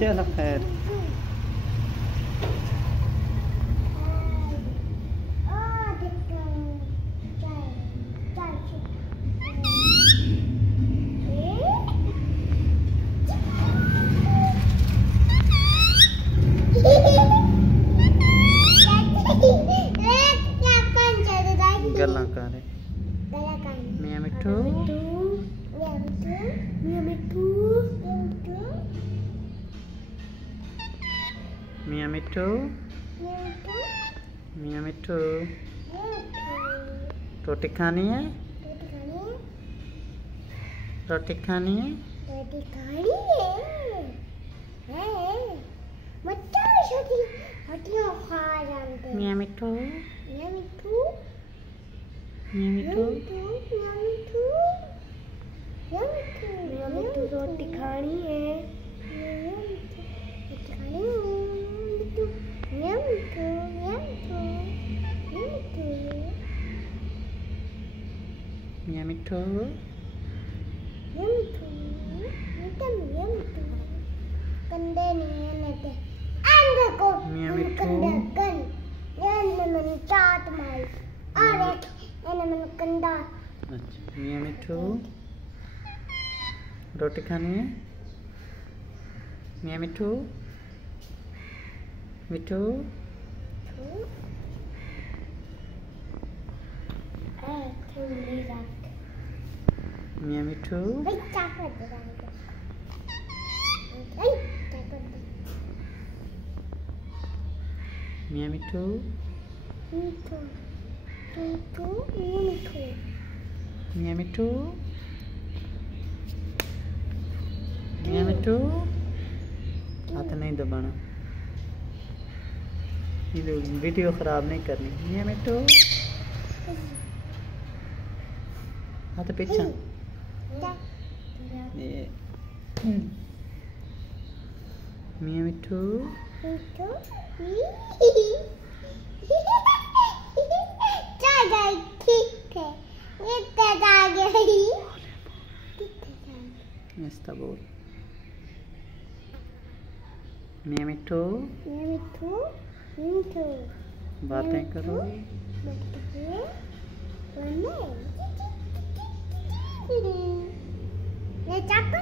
चलो खैर। गल्ला कर मियां मिठू मियां मिठू मियां मिठू मियां मिठू रोटी खानी है रोटी खानी है मियां मिठू मियां मिठू मियां मिठू रोटी खानी है मियां मिठू कंधे नहीं है नते अंदर को मियां मिठू मैंने चाट मारी अरे मैंने कंधा। अच्छा मियां मिठू रोटी खानी है मियां मिठू मिठू मियां मिठू मियां मिठू मियां मिठू मियां मिठू हाथ नहीं दबाना, ये वीडियो खराब नहीं करनी। मियां मिठू हाथ पीछे मियां मिठू ऐसा बोल मियां मिठू बातें करो। चाकू